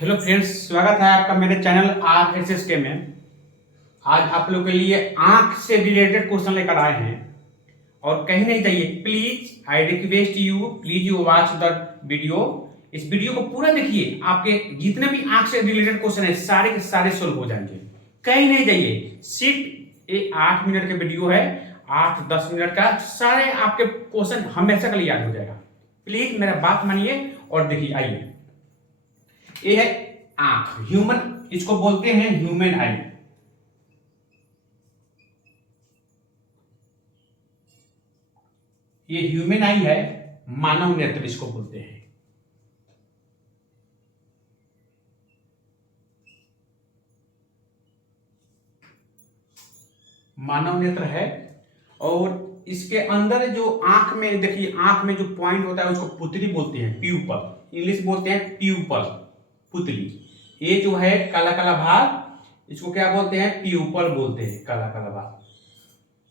Hello friends, स्वागत है आपका मेरे चैनल RSSK में। आज आप लोग के लिए आंख से रिलेटेड क्वेश्चन लेकर आए हैं और कहीं नहीं जाइए। Please I request you, please you watch the video. इस वीडियो को पूरा देखिए, आपके जितने भी आंख से रिलेटेड क्वेश्चन है सारे के सारे सोल्व हो जाएंगे। कहीं नहीं जाइए, सिर्फ ये 8 मिनट का वीडियो है, 8-10 मिनट का, सारे आपके क्वेश्चन हमेशा के लिए याद हो जाएगा। प्लीज मेरा बात मानिए और देखिए। आइए, ये है आंख, ह्यूमन, इसको बोलते हैं ह्यूमन आई। ये ह्यूमन आई है, मानव नेत्र इसको बोलते हैं। मानव नेत्र है और इसके अंदर जो आंख में देखिए, आंख में जो पॉइंट होता है उसको पुतली बोलते हैं, प्यूपल। इंग्लिश बोलते हैं प्यूपल, पुतली। ये जो है काला काला भाग, इसको क्या बोलते हैं? प्यूपल बोलते हैं, काला काला भाग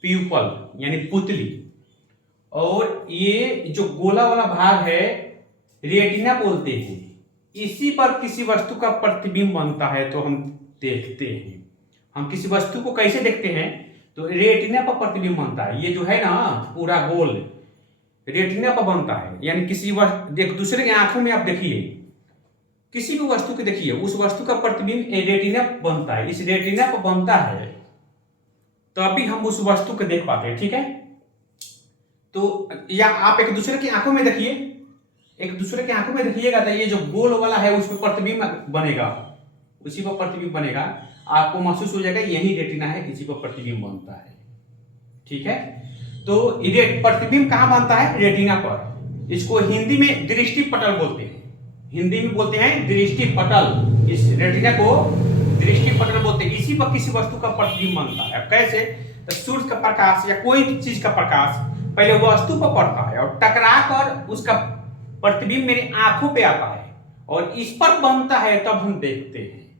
प्यूपल यानी पुतली। और ये जो गोला वाला भाग है रेटिना बोलते हैं। इसी पर किसी वस्तु का प्रतिबिंब बनता है तो हम देखते हैं। हम किसी वस्तु को कैसे देखते हैं? तो रेटिना पर प्रतिबिंब बनता है। ये जो है ना पूरा गोल रेटिना पर बनता है, यानी किसी वस्तु, एक दूसरे की आंखों में आप देखिए, किसी भी वस्तु को देखिए, उस वस्तु का प्रतिबिंब रेटिना बनता है। इस रेटिना पर बनता है तभी हम उस वस्तु को देख पाते हैं, ठीक है? तो या आप एक दूसरे की आंखों में देखिए, एक दूसरे की आंखों में देखिएगा तो ये जो गोल वाला है उस पर प्रतिबिंब बनेगा, उसी पर प्रतिबिंब बनेगा। आपको महसूस हो जाएगा यही रेटिना है, इसी पर प्रतिबिंब बनता है, ठीक है? तो प्रतिबिंब कहां बनता है? रेटिना पर। इसको हिंदी में दृष्टि पटल बोलते हैं। हिंदी में बोलते हैं दृष्टि पटल। इस रेटिना को दृष्टि पटल बोलते हैं। इसी पर किसी वस्तु का प्रतिबिंब बनता है। कैसे? तो सूर्य का प्रकाश या कोई चीज का प्रकाश पहले वस्तु पर पड़ता है और टकरा कर उसका प्रतिबिंब मेरी आंखों पे आता है और इस पर बनता है, तब हम देखते हैं,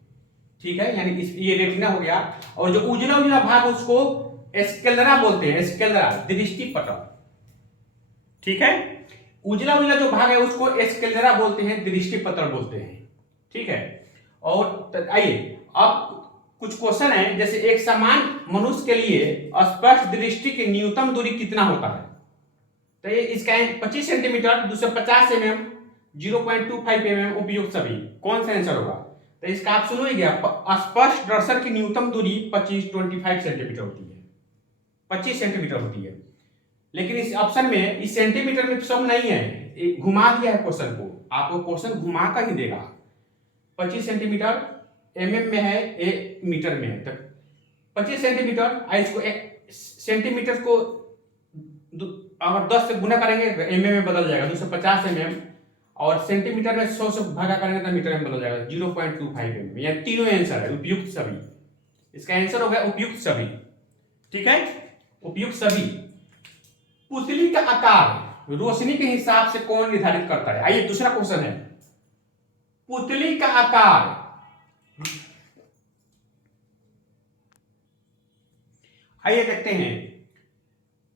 ठीक है? यानी ये रेटिना हो गया। और जो उजला उजला भाग उसको स्क्लेरा बोलते हैं, स्क्लेरा, दृष्टि पटल, ठीक है? उजला उजला जो भाग है उसको स्क्लेरा बोलते हैं, दृष्टि पटल बोलते हैं, ठीक है? और आइए अब कुछ क्वेश्चन है, जैसे एक समान मनुष्य के लिए स्पष्ट दृष्टि की न्यूनतम दूरी कितना होता है? तो ये इसका 25 सेंटीमीटर, 250 mm, 0.25 mm, उपयुक्त सभी। कौन सा आंसर होगा? तो इसका आप सुनो ही गया, स्पष्ट दर्शन की न्यूनतम दूरी 25 सेंटीमीटर होती है, 25 सेंटीमीटर होती है। लेकिन इस ऑप्शन में इस सेंटीमीटर में सब नहीं है, घुमा दिया है क्वेश्चन को, आपको क्वेश्चन घुमा कर ही देगा। 25 सेंटीमीटर mm में है, ए मीटर में है। तो 25 सेंटीमीटर, इसको सेंटीमीटर को अगर 10 से गुना करेंगे mm में बदल जाएगा, 250 mm, और सेंटीमीटर में 100 से भागा करेंगे तो मीटर में बदल जाएगा, 0.25 mm। यह तीनों आंसर है उपयुक्त सभी। इसका आंसर हो गया उपयुक्त सभी, ठीक है? उपयुक्त सभी। पुतली का आकार रोशनी के हिसाब से कौन निर्धारित करता है? आइए दूसरा क्वेश्चन है, पुतली का आकार आइए देखते हैं,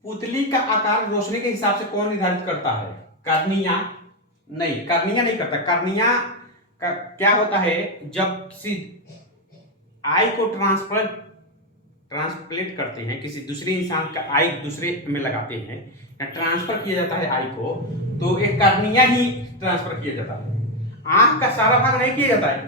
पुतली का आकार रोशनी के हिसाब से कौन निर्धारित करता है? कर्निया? नहीं, कर्निया नहीं करता। कर्निया का क्या होता है, जब किसी आई को ट्रांसप्लेट करते हैं, किसी दूसरे इंसान का आई दूसरे में लगाते हैं या ट्रांसफर किया जाता है आई को, तो एक कर्निया ही ट्रांसफर किया जाता है। आंख का सारा भाग नहीं किया जाता है,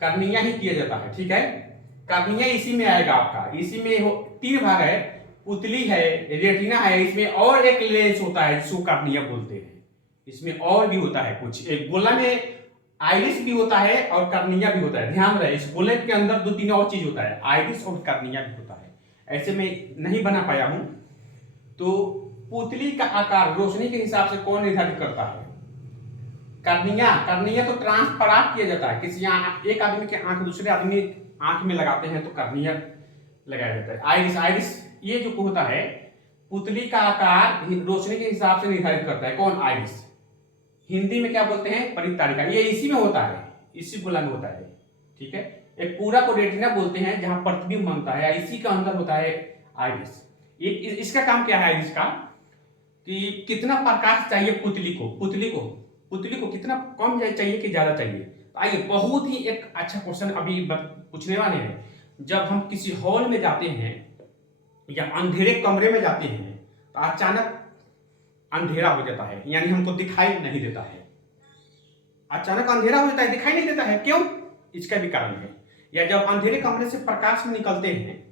कर्निया ही किया जाता है, ठीक है? कर्निया इसी में आएगा आपका। इसी में 3 भाग है, पुतली है, रेटिना है, इसमें और एक लेंस होता है जिसको कर्निया बोलते हैं। इसमें और भी होता है कुछ, एक गोला में आइरिस भी होता है और कर्निया भी होता है। ध्यान रहे, इस गोले के अंदर 2-3 और चीज होता है, आइरिस और कर्निया भी होता है। ऐसे में नहीं बना पाया हूं। तो पुतली का आकार रोशनी के हिसाब से कौन निर्धारित करता है? कर्निया तो ट्रांसफर किया जाता है, किसी एक आदमी की आंख दूसरे आदमी आंख में लगाते हैं तो कर्निया लगाया जाता है। आइरिस ये जो होता है, पुतली का आकार रोशनी के हिसाब से निर्धारित करता है कौन? आइरिस। हिंदी में क्या बोलते हैं? परितारिका। ये इसी में होता है, इसी गोला में होता है, ठीक है? एक पूरा को रेटिना बोलते हैं जहां प्रतिबिंब बनता है, इसी के अंदर होता है आइरिस। ये इसका काम क्या है आइरिस का, कि कितना प्रकाश चाहिए पुतली को कितना कम चाहिए कि ज्यादा चाहिए। तो आइए, बहुत ही एक अच्छा क्वेश्चन अभी पूछने वाले हैं। जब हम किसी हॉल में जाते हैं या अंधेरे कमरे में जाते हैं तो अचानक अंधेरा हो जाता है, यानी हमको दिखाई नहीं देता है। अचानक अंधेरा हो जाता है, दिखाई नहीं देता है, क्यों? इसका भी कारण है। या जब अंधेरे कमरे से प्रकाश में निकलते हैं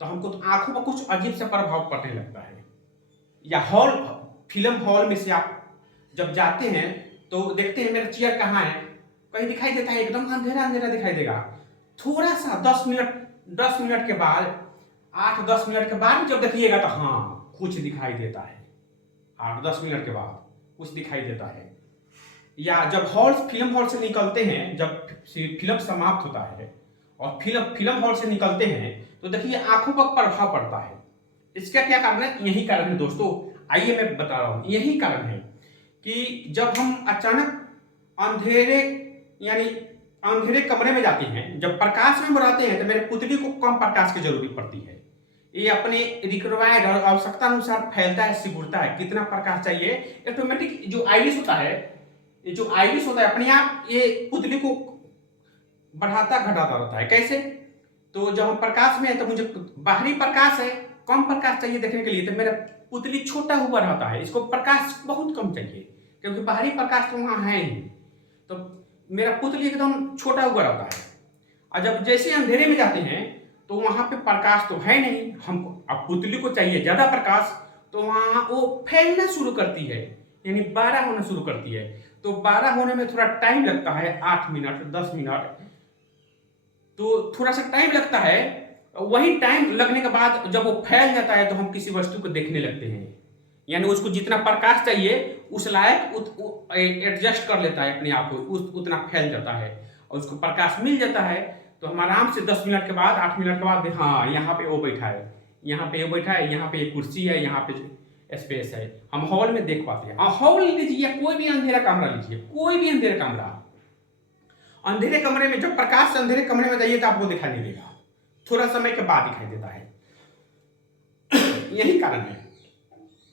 तो हमको तो आंखों पर कुछ अजीब सा प्रभाव पड़ने लगता है। या फिल्म हॉल में से आप जब जाते हैं तो देखते हैं मेरा चेयर कहाँ है, कहीं दिखाई देता है, एकदम अंधेरा अंधेरा दिखाई देगा। थोड़ा सा 10 मिनट के बाद, 8-10 मिनट के बाद जब देखिएगा तो हाँ कुछ दिखाई देता है। 8-10 मिनट के बाद कुछ दिखाई देता है। या जब फिल्म हॉल से निकलते हैं, जब फिल्म समाप्त होता है और फिल्म हॉल से निकलते हैं तो देखिए आंखों पर प्रभाव पड़ता है। इसका क्या कारण है? यही कारण है दोस्तों, आइए मैं बता रहा हूं। यही कारण है कि जब हम अचानक अंधेरे कमरे में जाते हैं, जब प्रकाश में बुलाते हैं तो मेरे पुतली को कम प्रकाश की जरूरत पड़ती है। ये अपने रिक्वायर्ड और आवश्यकता अनुसार फैलता है, सिकुड़ता है। कितना प्रकाश चाहिए, ऑटोमेटिक जो आइरिस होता है, ये जो आइरिस होता है अपने आप ये पुतली को बढ़ाता घटाता रहता है। कैसे? तो जब हम प्रकाश में है तो मुझे बाहरी प्रकाश है, कम प्रकाश चाहिए देखने के लिए, तो मेरा पुतली छोटा हुआ रहता है। इसको प्रकाश बहुत कम चाहिए क्योंकि बाहरी प्रकाश तो वहां है ही, तो मेरा पुतली एकदम छोटा हुआ रहता है। और जब जैसे अंधेरे में जाते हैं तो वहां पे प्रकाश तो है नहीं, हमको अब पुतली को चाहिए ज्यादा प्रकाश, तो वहां वो फैलना शुरू करती है, यानी 12 होना शुरू करती है। तो 12 होने में थोड़ा टाइम लगता है, 8 मिनट 10 मिनट, तो थोड़ा सा टाइम लगता है। वही टाइम लगने के बाद जब वो फैल जाता है तो हम किसी वस्तु को देखने लगते हैं, यानी उसको जितना प्रकाश चाहिए उस लायक एडजस्ट कर लेता है अपने आप को, उतना फैल जाता है और उसको प्रकाश मिल जाता है। तो हम आराम से 10 मिनट के बाद, 8 मिनट के बाद, हाँ यहाँ पे वो बैठा है, यहाँ पे वो बैठा है, यहाँ पे एक कुर्सी है, यहाँ पे स्पेस है, हम हॉल में देख पाते हैं। हॉल लीजिए या कोई भी अंधेरा कमरा लीजिए, कोई भी अंधेरा कमरा, अंधेरे कमरे में जब प्रकाश से अंधेरे कमरे में जाइए तो आपको दिखाई नहीं देगा, थोड़ा समय के बाद दिखाई देता है। यही कारण है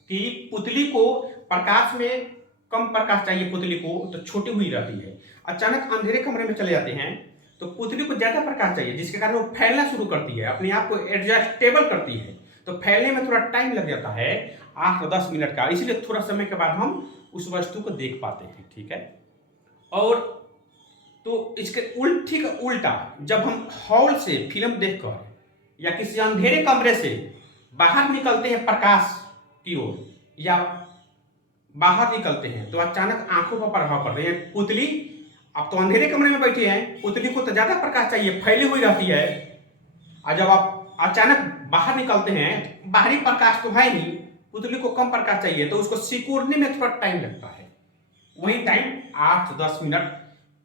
कि पुतली को प्रकाश में कम प्रकाश चाहिए, पुतली को तो छोटी हुई रहती है। अचानक अंधेरे कमरे में चले जाते हैं तो पुतली को ज्यादा प्रकाश चाहिए, जिसके कारण वो फैलना शुरू करती है, अपने आप को एडजस्टेबल करती है। तो फैलने में थोड़ा टाइम लग जाता है, 8-10 मिनट का, इसलिए थोड़ा समय के बाद हम उस वस्तु को देख पाते हैं। ठीक है। और तो इसके ठीक उल्टा, जब हम हॉल से फिल्म देखकर या किसी अंधेरे कमरे से बाहर निकलते हैं प्रकाश की ओर, या बाहर निकलते हैं तो अचानक आंखों पर प्रभाव पड़ता है। पुतली अब तो अंधेरे कमरे में बैठी है, पुतली को तो ज्यादा प्रकाश चाहिए, फैली हुई रहती है, और जब आप अचानक बाहर निकलते हैं, बाहरी प्रकाश तो है नहीं, पुतली को कम प्रकाश चाहिए, तो उसको सिकुड़ने में थोड़ा टाइम लगता है। वही टाइम 8-10 मिनट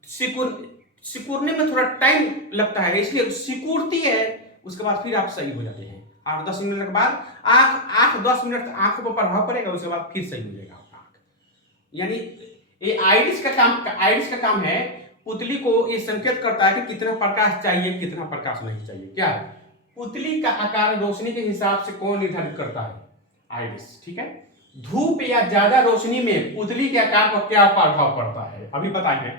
सिकुड़ने में थोड़ा टाइम लगता है, इसलिए सिकुड़ती है, उसके बाद फिर आप सही हो जाते हैं। 8-10 मिनट के बाद 8-10 मिनट आंखों पर प्रभाव पड़ेगा, उसके बाद फिर सही हो जाएगा आपका आंख। यानी ये आइरिस का काम है, पुतली को ये संकेत करता है कि कितना प्रकाश चाहिए, कितना प्रकाश नहीं चाहिए। क्या है? पुतली का आकार रोशनी के हिसाब से कौन निर्धारित करता है? आइरिस। ठीक है। धूप या ज्यादा रोशनी में पुतली के आकार पर क्या प्रभाव पड़ता है, अभी बताएं।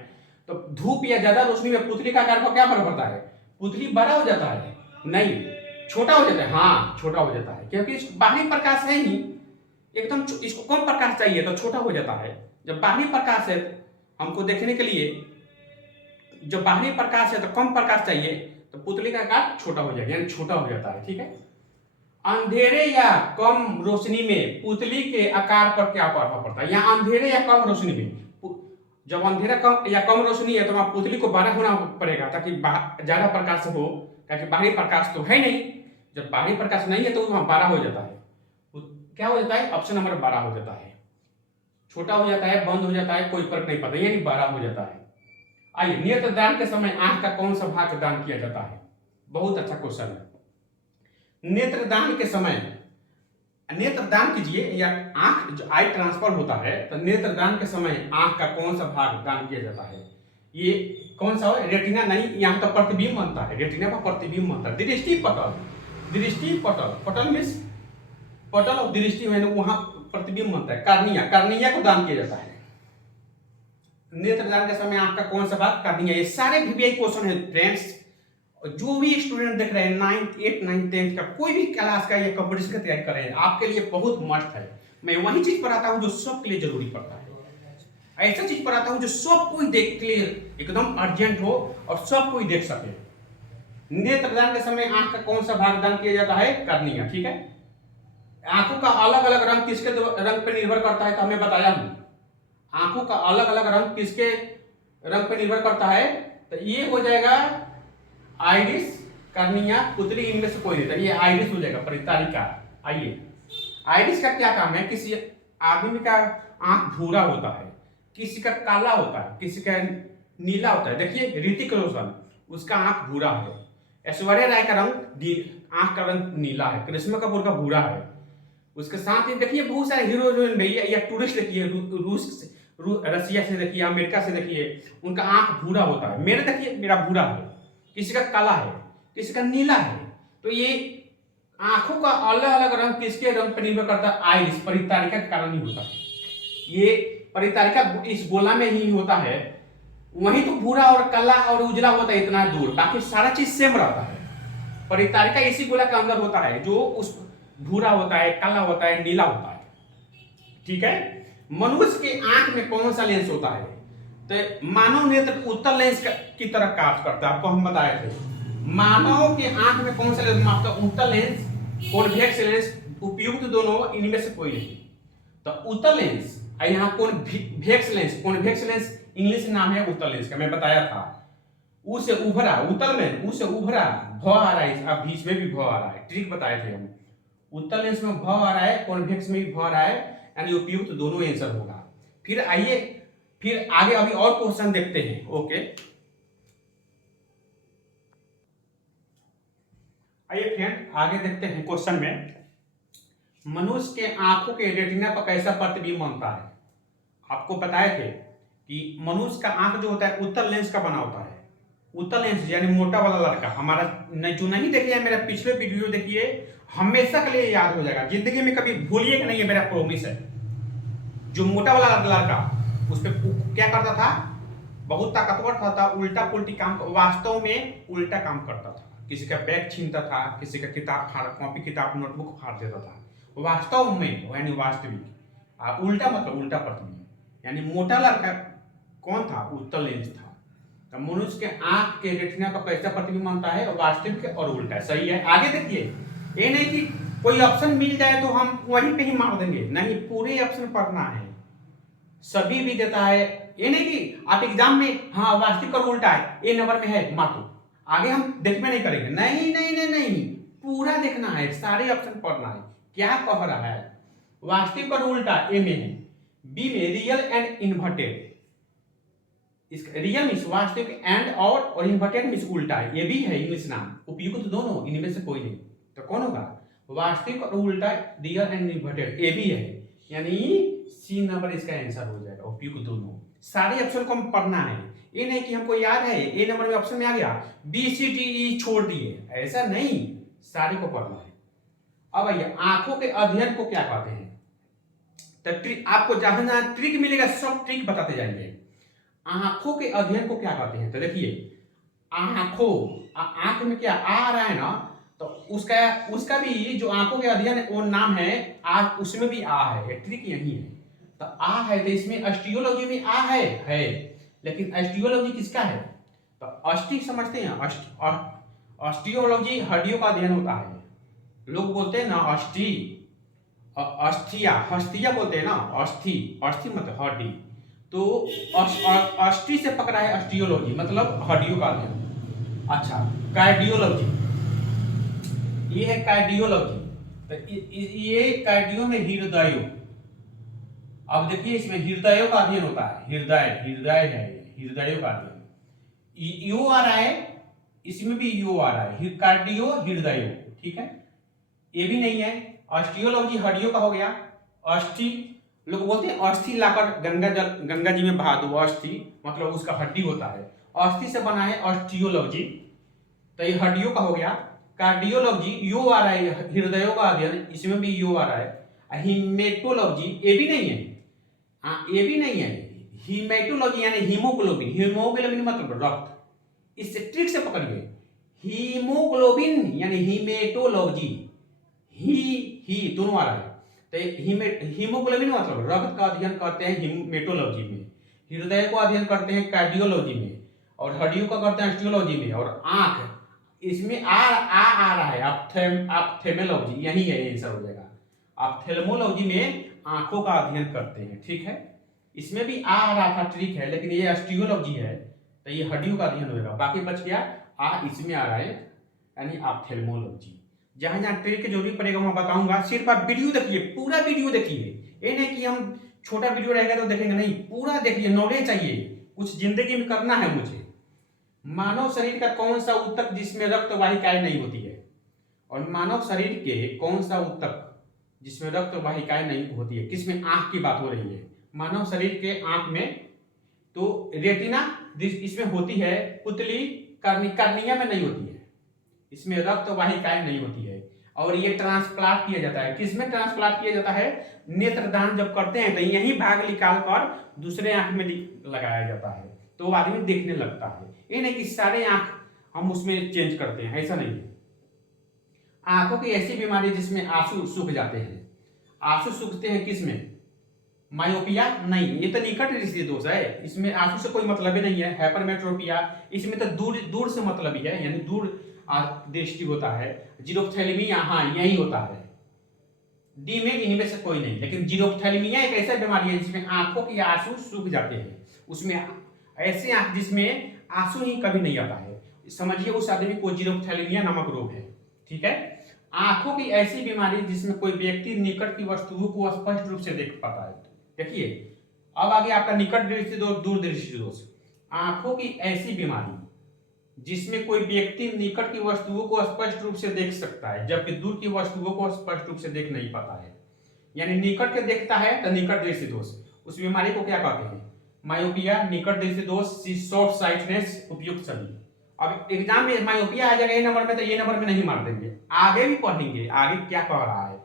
तो धूप या ज्यादा रोशनी में पुतली का आकार पर क्या प्रभाव पड़ता है? पुतली बड़ा हो जाता है? नहीं, छोटा हो जाता है। हाँ, छोटा हो जाता है, क्योंकि बाहरी प्रकाश है ही, एकदम इसको कम प्रकाश चाहिए तो छोटा हो जाता है। जब बाहरी प्रकाश है हमको देखने के लिए, जब बाहरी प्रकाश है तो कम प्रकाश चाहिए, तो पुतली का आकार छोटा हो जाएगा, यानी छोटा हो जाता है। ठीक है। अंधेरे या कम रोशनी में पुतली के आकार पर क्या प्रभाव पड़ता है? यहाँ अंधेरे या कम रोशनी में, जब अंधेरा कम या कम रोशनी है तो पुतली को बड़ा होना पड़ेगा ताकि ज्यादा प्रकाश हो, ताकि बाहरी प्रकाश तो है नहीं। जब बाहरी प्रकाश नहीं है तो वहां 12 हो जाता है। क्या हो जाता है? ऑप्शन नंबर 12 हो जाता है, छोटा हो जाता है, बंद हो जाता है, कोई फर्क नहीं पड़ता, यानी 12 हो जाता है। आइए, नेत्रदान के समय आंख का कौन सा भाग दान किया जाता है? बहुत अच्छा क्वेश्चन है। नेत्रदान के समय नेत्रदान कीजिए, या आंख जो आई ट्रांसफर होता है, तो नेत्रदान के समय आंख का कौन सा भाग दान किया जाता है? ये कौन सा है? रेटिना नहीं, यहाँ तो प्रतिबिंब बनता है, रेटिना पर प्रतिबिंब बनता है। दृष्टि पटल, पटल मीन्स पटल और दृष्टि में वहां प्रतिबिंब बनता है। कार्निया को दान किया जाता है। नेत्रदान के समय आंख का कौन सा भाग कर्निया। ये सारे वीवीआई क्वेश्चन है फ्रेंड्स। जो भी स्टूडेंट देख रहे हैं 9th 8th 9th 10th का कोई भी क्लास का या कंपटीशन का तैयारी कर रहे हैं, आपके लिए बहुत मस्त है। मैं वही चीज पढ़ाता हूँ जो सबके लिए जरूरी पड़ता है। ऐसा चीज पढ़ाता हूँ जो सब कोई देख के लिए एकदम अर्जेंट हो और सब कोई देख सके। नेत्रदान के समय आंख का कौन सा भाग दान किया जाता है? कर्निया। ठीक है। आंखों का अलग अलग रंग किसके रंग पर निर्भर करता है? तो हमें बताया हूं आंखों का अलग अलग रंग किसके रंग पर निर्भर करता है? तो ये हो जाएगा आइरिस, कर्निया, पुतली, इनमें से कोई नहीं। तो ये आइरिस हो जाएगा परितारिका। आइए, आइरिस का क्या काम है? किसी आदमी का आंख भूरा होता है, किसी का काला होता है, किसी का नीला होता है। देखिए ऋतिक रोशन, उसका आंख भूरा है। ऐश्वर्या राय का आंख का रंग नीला है। करिश्मा कपूर का भूरा है। उसके साथ ही देखिए बहुत सारे हीरो हीरोइन भैया या टूरिस्ट देखिए रसिया से देखिए, अमेरिका से देखिए, उनका आंख भूरा होता है। मेरे देखिए मेरा भूरा है, किसी का काला है, किसी का नीला है। तो ये आंखों का अलग अलग रंग किसके रंग पर निर्भर करता है? आइरिस, परितारिका के कारण ही होता है। ये परितारिका इस गोला में ही होता है। वहीं तो भूरा और काला और उजला होता है इतना दूर, बाकी सारा चीज सेम रहता है। परितारिका इसी गोला के अंदर होता है जो उस भूरा होता है, काला होता है, नीला होता है। ठीक है। मनुष्य के आंख में कौन सा लेंस होता है? तो मानव नेत्र उत्तल लेंस की तरह कार्य करता है। आपको हम बताए थे मानव के आंख में कौन सा लेंस मापता है? उत्तल लेंस, कॉन्वेक्स लेंस, उपयुक्त दोनों, इनमें से कोई नहीं। तो उत्तल लेंस, यहाँ convex lens, convex lens English नाम है उत्तल लेंस का, मैं बताया था। ऊ से उभरा, उत्तल में ऊ से उभरा, भ आ रहा है, अब बीच में भी भ आ रहा है। ट्रिक बताए थे हम। उत्तल लेंस में भ आ रहा है, कॉन्वेक्स में भी भ आ रहा है, यानी उपयुक्त दोनों आंसर होगा। फिर आइए, फिर आगे अभी और क्वेश्चन देखते हैं। ओके, आइए फ्रेंड आगे देखते हैं क्वेश्चन में। मनुष्य के आंखों के रेटिना पर कैसा प्रतिबिंब बनता है? आपको बताए थे कि मनुष्य का आंख जो होता है उत्तल लेंस का बना होता है। उत्तल लेंस यानी मोटा वाला लड़का। हमारा जो नहीं देखिए मेरा पिछले वीडियो देखिए, हमेशा के लिए याद हो जाएगा, जिंदगी में कभी भूलिएगा नहीं, है मेरा प्रॉमिस है। जो मोटा वाला लड़का, उस पर क्या करता था? बहुत ताकतवर था, उल्टा पुल्टी काम, वास्तव में उल्टा काम करता था। किसी का बैग छीनता था, किसी का किताब कॉपी किताब नोटबुक फाड़ देता था। वास्तव में यानी वास्तविक, उल्टा मतलब उल्टा प्रतिबिंब, यानी मोटा लड़का कौन था? उत्तल लेंस था। तो मनुष्य के आंख के रेटिना पर कैसा प्रतिबिंब बनता है? वास्तविक और उल्टा। सही है। आगे देखिए, ये नहीं कि कोई ऑप्शन मिल जाए तो हम वहीं पे ही मार देंगे, नहीं, पूरे ऑप्शन पढ़ना है। सभी भी देता है, ये नहीं कि आप एग्जाम में हाँ वास्तविक और उल्टा है, ए नंबर में है मार दो, आगे हम देखना नहीं करेंगे। नहीं नहीं नहीं नहीं, पूरा देखना है, सारे ऑप्शन पढ़ना है। क्या कह रहा है? वास्तविक और उल्टा ए में है, बी में रियल एंड इन्वर्टेड। इसका रियल मीन्स वास्तविक, एंड और इन्वर्टेड मीन्स उल्टा है। ये भी है इंग्लिश नाम, उपयुक्त दोनों, इनमें से कोई नहीं। तो कौन होगा? वास्तविक और उल्टा, रियल एंड इन्वर्टेड, ए भी है, यानी सी नंबर इसका आंसर हो जाएगा, उपयुक्त दोनों। सारे ऑप्शन को हम पढ़ना है, ये नहीं कि हमको याद है ए नंबर में ऑप्शन में आ गया, बी सी डी ई छोड़ दिए, ऐसा नहीं, सारे को पढ़ना है। अब आइए, आंखों के अध्ययन को क्या कहते हैं? तो ट्रिक, आपको जहां जहां ट्रिक मिलेगा सब ट्रिक बताते जाएंगे। आंखों के अध्ययन को क्या कहते हैं? तो देखिए, आंखों, आंख में क्या आ रहा है ना, तो उसका भी जो आंखों के अध्ययन वो नाम है आ, उसमें भी आ है। ट्रिक यही है। तो आ है, तो इसमें ऑस्टियोलॉजी में आ है, लेकिन ऑस्टियोलॉजी किसका है? तो ऑस्टी समझते हैं, ऑस्टियोलॉजी हड्डियों का अध्ययन होता है। लोग बोलते हैं ना अस्थि, हस्तिया बोलते हैं ना, अस्थि मतलब हड्डी। तो अस्थि से पकड़ा है ऑस्टियोलॉजी, मतलब हड्डियों का अध्ययन। अच्छा, कार्डियोलॉजी, ये है कार्डियोलॉजी। तो ये कार्डियो में हृदयों, अब देखिए इसमें हृदयों का अध्ययन होता है। हृदय है, हृदयों का अध्ययन। यू आ रहा है, इसमें भी यू आ रहा है, कार्डियो हृदयों। ठीक है, ये भी नहीं है। ऑस्टियोलॉजी हड्डियों का हो गया। अस्थि, लोग बोलते हैं अस्थि लाकर गंगा जी में बहा दो, अस्थि मतलब उसका हड्डी होता है, अस्थि से बना है ऑस्टियोलॉजी। तो ये हड्डियों का हो गया। कार्डियोलॉजी यू आ रहा है, हृदयों का अध्ययन, इसमें भी यू आ रहा है। हिमेटोलॉजी, ये भी नहीं है, ये भी नहीं है, हीमेटोलॉजी यानी हीमोग्लोबिन, हीमोग्लोबिन मतलब रक्त, इससे ट्रिक से पकड़िए, हीमोग्लोबिन यानी हीमेटोलॉजी, ही दोनों आ रहा है, तो हीमोग्लोबिन मतलब रक्त का अध्ययन करते हैं हीमेटोलॉजी में, हृदय को अध्ययन करते हैं कार्डियोलॉजी में, और हड्डियों का करते हैं ऑस्टियोलॉजी में, और आंख इसमें आ रहा है ऑप्थेल्मोलॉजी, यही है ये आंसर हो जाएगा, ऑप्थेल्मोलॉजी में आंखों का अध्ययन करते हैं, ठीक है। इसमें भी आ रहा था ट्रिक है, लेकिन ये ऑस्टियोलॉजी है तो ये हड्डियों का अध्ययन होगा, बाकी बच गया इसमें आ रहा है यानी ऑप्थेल्मोलॉजी। जहां जहां ट्रिक की जरूरत पड़ेगा मैं बताऊंगा, सिर्फ आप वीडियो देखिए, पूरा वीडियो देखिए, ये नहीं कि हम छोटा वीडियो रहेगा तो देखेंगे, नहीं पूरा देखिए, नॉलेज चाहिए, कुछ जिंदगी में करना है मुझे। मानव शरीर का कौन सा ऊतक जिसमें रक्त वाहिकाएं नहीं होती है, और मानव शरीर के कौन सा ऊतक जिसमें रक्त वाहिकाएं नहीं होती है, किसमें, आंख की बात हो रही है, मानव शरीर के आंख में तो रेटिना इसमें होती है, पुतली कर्निया में नहीं होती है, इसमें रक्त वाहिकाएं नहीं होती है, और ये ट्रांसप्लांट किया जाता है, किसमें ट्रांसप्लांट किया जाता है, नेत्रदान जब करते हैं तो यही भाग निकाल कर दूसरे आंख में लगाया जाता है, तो आदमी देखने लगता है, ये नहीं कि सारे आंख हम उसमें चेंज करते हैं, ऐसा नहीं है। आंखों की ऐसी बीमारी जिसमें आंसू सूख जाते हैं, आंसू सूखते हैं किसमें, मायोपिया नहीं, ये तो निकट दृष्टि दोष है, इसमें आंसू से कोई मतलब ही नहीं है, हाइपरमेट्रोपिया इसमें तो दूर दूर से मतलब ही है, यानी दूर दृष्टि होता है, जीरोफ्थैल्मिया हाँ यही होता है, डी में इनमें से कोई नहीं, लेकिन जीरोफ्थैल्मिया एक ऐसा बीमारी है जिसमें आंखों के आंसू सूख जाते हैं, उसमें ऐसे आंख जिसमें आंसू ही कभी नहीं आता है, समझिए उस आदमी को जीरोफ्थैल्मिया नामक रोग है, ठीक है। आंखों की ऐसी बीमारी जिसमें कोई व्यक्ति निकट की वस्तुओं को स्पष्ट रूप से देख पाता है, देखिए अब आगे आपका निकट दृष्टि दोष, दूर दृष्टि दोष, आंखों की ऐसी बीमारी जिसमें कोई व्यक्ति निकट की वस्तुओं को स्पष्ट रूप से देख सकता है जबकि दूर की वस्तुओं को स्पष्ट रूप से देख नहीं पाता है, यानी निकट के देखता है तो निकट दृष्टि दोष, उस बीमारी को क्या कहते हैं, मायोपिया, निकट दृष्टि दोष, शॉर्ट साइटनेस, उपयुक्त सभी। अब एग्जाम में मायोपिया आ जाएगा ये नंबर में, तो ये नंबर में नहीं मार देंगे, आगे भी पढ़ेंगे, आगे क्या कह रहा है,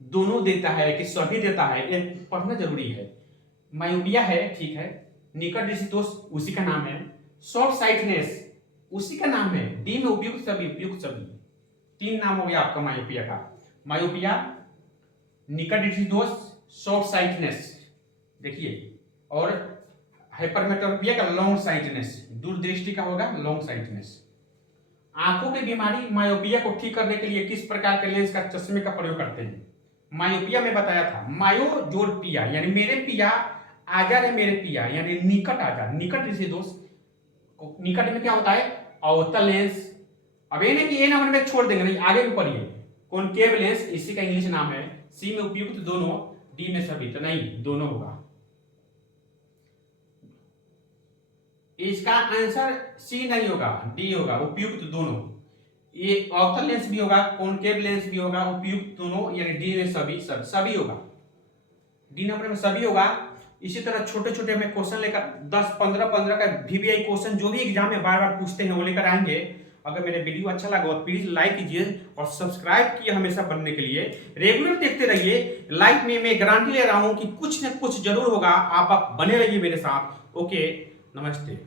दोनों देता है कि सभी देता है, ये पढ़ना जरूरी है। मायोपिया है, ठीक है, निकट दृष्टि दोष उसी का नाम है, शॉर्ट साइटनेस उसी का नाम है, डी में उपयुक्त सभी, उपयुक्त सभी, तीन नाम हो गया आपका मायोपिया का, मायोपिया, निकट दृष्टि दोष, शॉर्ट साइटनेस, देखिए, और हाइपरमेट्रोपिया का लॉन्ग साइटनेस, दूरदृष्टि का होगा लॉन्ग साइटनेस। आंखों की बीमारी मायोपिया को ठीक करने के लिए किस प्रकार के लेंस का चश्मे का प्रयोग करते हैं, मायोपिया में बताया था, मायो जोड़ पिया यानी मेरे पिया आजा रे मेरे पिया, यानी निकट आजा, निकट दृष्टि दोष, निकट में क्या होता है, अवतल लेंस, अब ये नहीं कि ये नंबर में छोड़ देंगे, नहीं आगे भी पढ़िए, कॉनकेव लेंस इसी का इंग्लिश नाम है, सी में उपयुक्त दोनों, डी में सभी, तो नहीं दोनों होगा, इसका आंसर सी नहीं होगा, डी होगा, उपयुक्त दोनों, ये अवतल लेंस भी होगा, कॉनकेव लेंस भी होगा, उपयुक्त दोनों, यानी डी में सभी, सभी होगा, डी नंबर में सभी होगा। इसी तरह छोटे छोटे में क्वेश्चन लेकर 10 15 का VVI क्वेश्चन जो भी एग्जाम में बार बार पूछते हैं वो लेकर आएंगे। अगर मेरे वीडियो अच्छा लगा तो प्लीज लाइक कीजिए और सब्सक्राइब कीजिए हमेशा बनने के लिए, रेगुलर देखते रहिए। लाइफ में मैं गारंटी ले रहा हूं कि कुछ न कुछ जरूर होगा, आप बने रहिए मेरे साथ। ओके, नमस्ते।